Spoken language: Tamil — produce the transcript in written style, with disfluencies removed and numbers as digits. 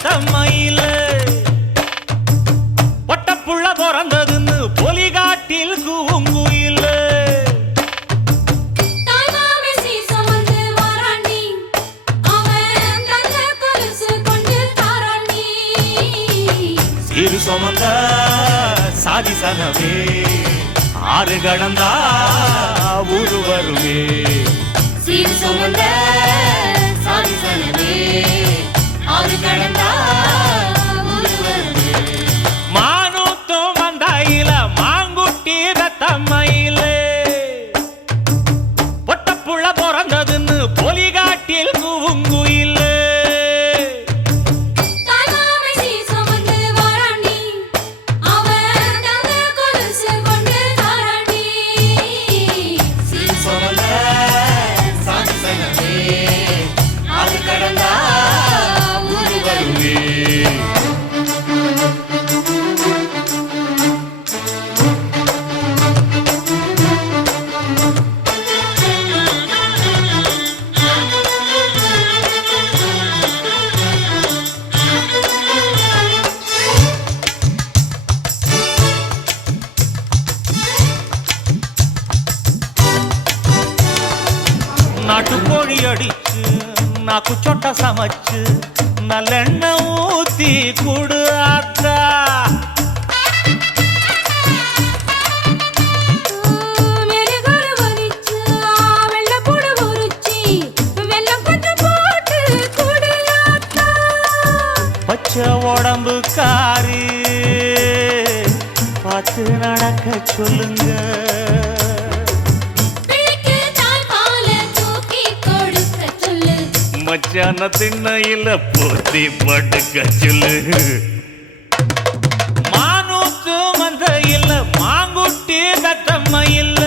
தத்தம்மையில பொட்டப்புள்ள பிறந்ததுன்னு பொலிகாட்டில் கூங்குயில சீரு சுமந்த சாதி சனவே ஆறு கடந்தா ஊரு வருவே சீரு சுமந்த சாதி சனவே ஆறு கடந்தா ஊரு வருவே மானூத்தும் வந்தாயில மாங்குட்டி ரத்தம்மையில பொட்டப்புள்ள பிறந்ததுன்னு பொலிகாட்டில் கூங்குயில நாட்டுக்கோழி அடிச்சு நாக்கு சொட்ட சமைச்சு நல்லெண்ணெய் ஊத்தி குடு ஆத்தா பச்சை உடம்பு காரி பார்த்து நடக்க சொல்லுங்க மச்சான திண்ணையில போத்தி படுக்க சொல்லு மானூத்து மந்த இல்ல மாங்குட்டி தத்தம்மை இல்ல